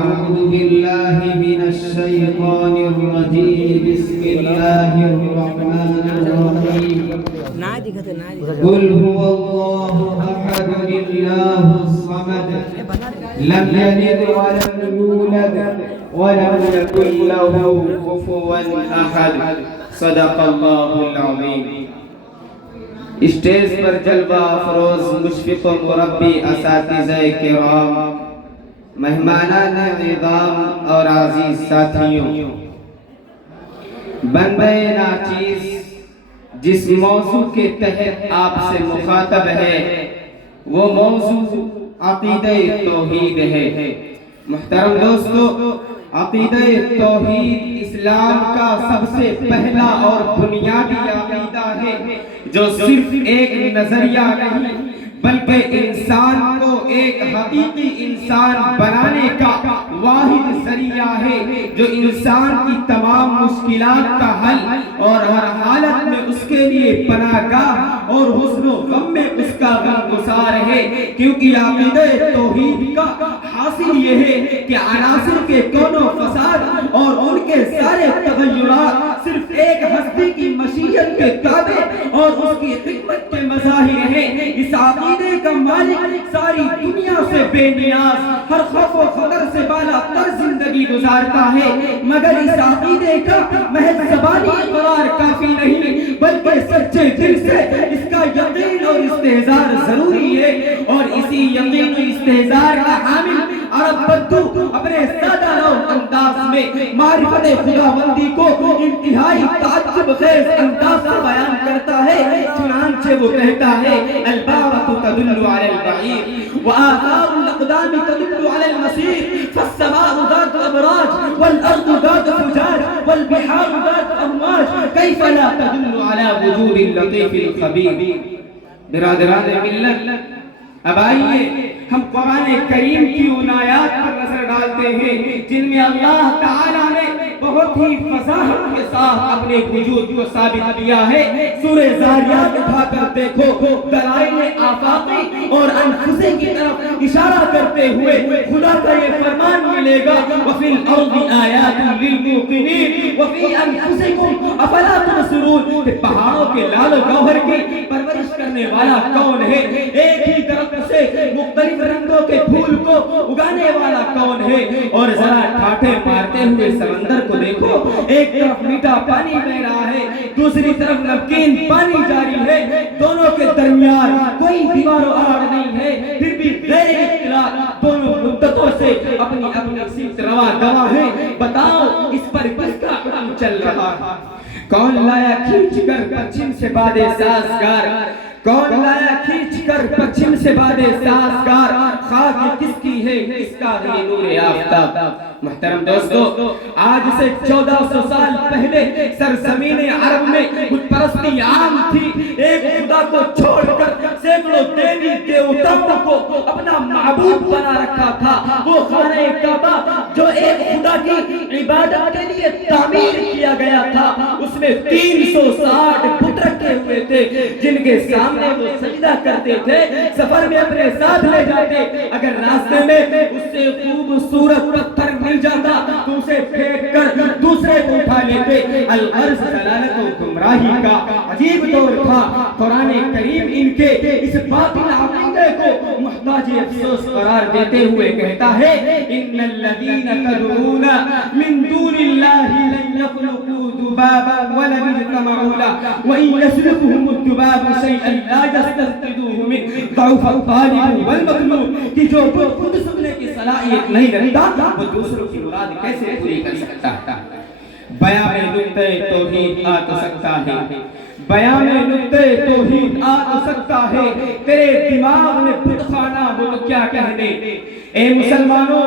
أعوذ بالله من الشيطان الرجيم بسم الله الرحمن الرحيم قل هو الله أحد الله الصمد لم يلد ولم يولد ولم يكن له كفوا أحد صدق الله العظيم. اسٹیج پر جلوہ افروز مشفق و مربی اساتذہ کرام، مہمانان عظام اور عزیز ساتھیوں، بندہ ناچیز جس موضوع کے تحت آپ سے مخاطب ہے وہ موضوع عقیدہ توحید ہے. محترم دوستو، عقیدہ توحید اسلام کا سب سے پہلا اور بنیادی عقیدہ ہے جو صرف ایک نظریہ نہیں بلکہ انسان کو ایک حقیقی انسان بنانے کا واحد ذریعہ ہے، جو انسان کی تمام مشکلات کا حل اور ہر حالت میں اس کے لیے پناہ گاہ اور حزن و غم میں اس کا غمگسار ہے. کیونکہ عقیدہ توحید کا حاصل یہ ہے کہ عناصر کے کون و فساد اور ان کے سارے تغیرات صرف ایک ہستی کی مشیت کے تابع اور اس کی حکمت کے مظاہر ہیں. اس عقیدے کا مالک ساری دنیا سے بے نیاز، ہر خوف و خطر سے بالا تر زندگی گزارتا ہے، مگر اس عقیدے کا محض زبانی اقرار کافی نہیں بلکہ سچے دل سے اس کا یقین اور استحضار ضروری ہے. اور اسی یقین و استحضار کا حامل عرب بدو اپنے سادہ رو انداز میں معرفت خداوندی کو انتہائی تعجب خیز انداز سے بیان کرتا ہے. چنانچہ وہ کہتا ہے الباغة تدل على البعير وآثار الأقدام تدل على المسير فالسماء ذات أبراج والأرض ذات فجاج والبحار ذات أمواج كيف لا تدل على وجود اللطيف الخبير. برادران ملت، اب آئیے ہم قرآن کریم کی ان آیات پر نظر ڈالتے ہیں جن میں اللہ تعالیٰ نے بہت ہی فصاحت کے ساتھ اپنے وجود کو ثابت کیا ہے. سورہ ذاریات اٹھا کر دیکھو، دلائل آفاقی اور انفسے کی طرف اشارہ کرتے ہوئے خدا کا یہ فرمان ملے گا وَفِي الْأَرْضِ آيَاتٌ لِلْمُوقِنِينَ وَفِي أَنفُسِكُمْ أَفَلَا تُبْصِرُونَ. کہ پہاڑوں کے لال و گوہر کی پرورش کرنے والا کون ہے؟ ایک ہی درخت سے مختلف رنگوں کے پھول کو اگانے والا کون ہے؟ اور ذرا ٹھاٹھے مارتے ہوئے سمندر کو دیکھو، ایک طرف میٹھا پانی بہ رہا ہے، دوسری طرف نمکین پانی جاری ہے، دونوں کے درمیان کوئی دیوار و آڑ نہیں ہے، پھر بھی غیر اختلاف دونوں مدتوں سے اپنی سمت روا گواہ ہے. بتاؤ اس پر کس کا حکم چل رہا ہے؟ کون لایا کھینچ کر پچھم سے باد سازگار؟ کون لایا کھینچ کر پچھم سے باد سازگار؟ خاک کس کی ہے، کس کا ہے نور آفتاب؟ محترم دوستو، آج سے 1400 سال پہلے سرزمین عرب میں بت پرستی عام تھی. ایک خدا کو چھوڑ کر سینکڑوں دیوی دیوتاؤں کو اپنا معبود بنا رکھا تھا. وہ خانہ کعبہ جو ایک خدا کی عبادت کے لیے تعمیر کیا گیا تھا، اس میں 360 بت رکھے ہوئے تھے جن کے سامنے وہ سجدہ کرتے تھے. سفر میں اپنے ساتھ لے جاتے، اگر راستے میں اس سے خوبصورت پتھر مل جاتا تو اسے پھینک کر دوسرے کو اٹھا لیتے. الغرض دلالت و گمراہی کا عجیب دور تھا. قرآن کریم ان کے اس باطل عقیدے کو محتاج افسوس قرار دیتے ہوئے کہتا ہے ان الذین تدعون من دون اللہ لن يخلقوا ذبابا ولن اجتمعوا له وان يسلبهم الذباب شيئا لا يستنقذوه منه ضعف الطالب والمطلوب. کہ جو خود سننے کی صلاحیت نہیں رکھتا وہ دوسروں کی مراد کیسے پوری کر سکتا ہے؟ بیان میں نقطہ توحید آ تو سکتا ہے، بیان میں نقطہ توحید آ تو سکتا ہے. تیرے دماغ میں بت خانہ ہو تو کیا کہنے؟ اے مسلمانوں،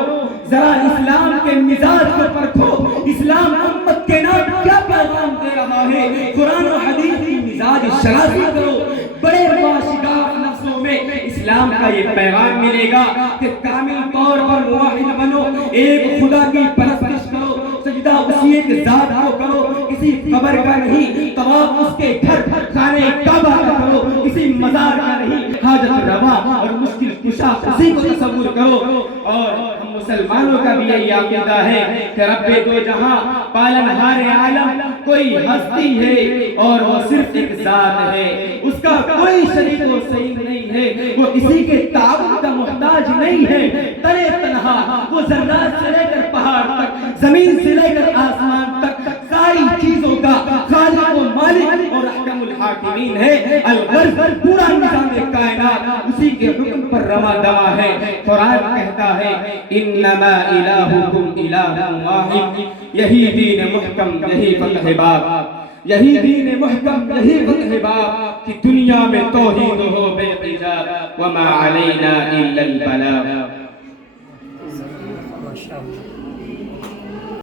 ذرا اسلام کے مزاج کو پرکھو. اسلام امت کے نام کیا پیغام دے رہا ہے؟ قرآن و حدیث کی مزاج شناسی کرو. بڑے واشگاف نفسوں میں اسلام کا یہ پیغام ملے گا کہ کامل طور پر واحد بنو، ایک خدا کی پرستش کرو، سجدہ اسی ایک ذات کو کرو، کسی قبر کا نہیں، طواف اس کے گھر خانہ کعبہ کا کرو، کسی مزار کا نہیں، حاجت روا اور مشکل کشا اسی کو تصور کرو. اور ہم مسلمانوں کا بھی یہی عقیدہ ہے کہ رب دو جہاں پالنہار عالم کوئی ہستی ہے اور وہ صرف ایک ذات ہے, اس کا کوئی شریک و شریک نہیں ہے, وہ کسی کے تعاون کا محتاج نہیں ہے. تنے تنہا وہ ذرات سے لے کر پہاڑ تک, زمین سے لے کر آسمان تک ساری چیزوں کا خالق و مالک اور احکم الحاکمین ہے. الغرب پورا نظام کائنات اسی کے حکم پر رواں دواں ہے. قرآن کہتا ہے انما الہکم الہ واحد, یہی دین محکم یہی فتح باب, یہی دین محکم یہی فتح باب کہ دنیا میں توحید ہو بے حجاب, وما علینا الا البلاغ.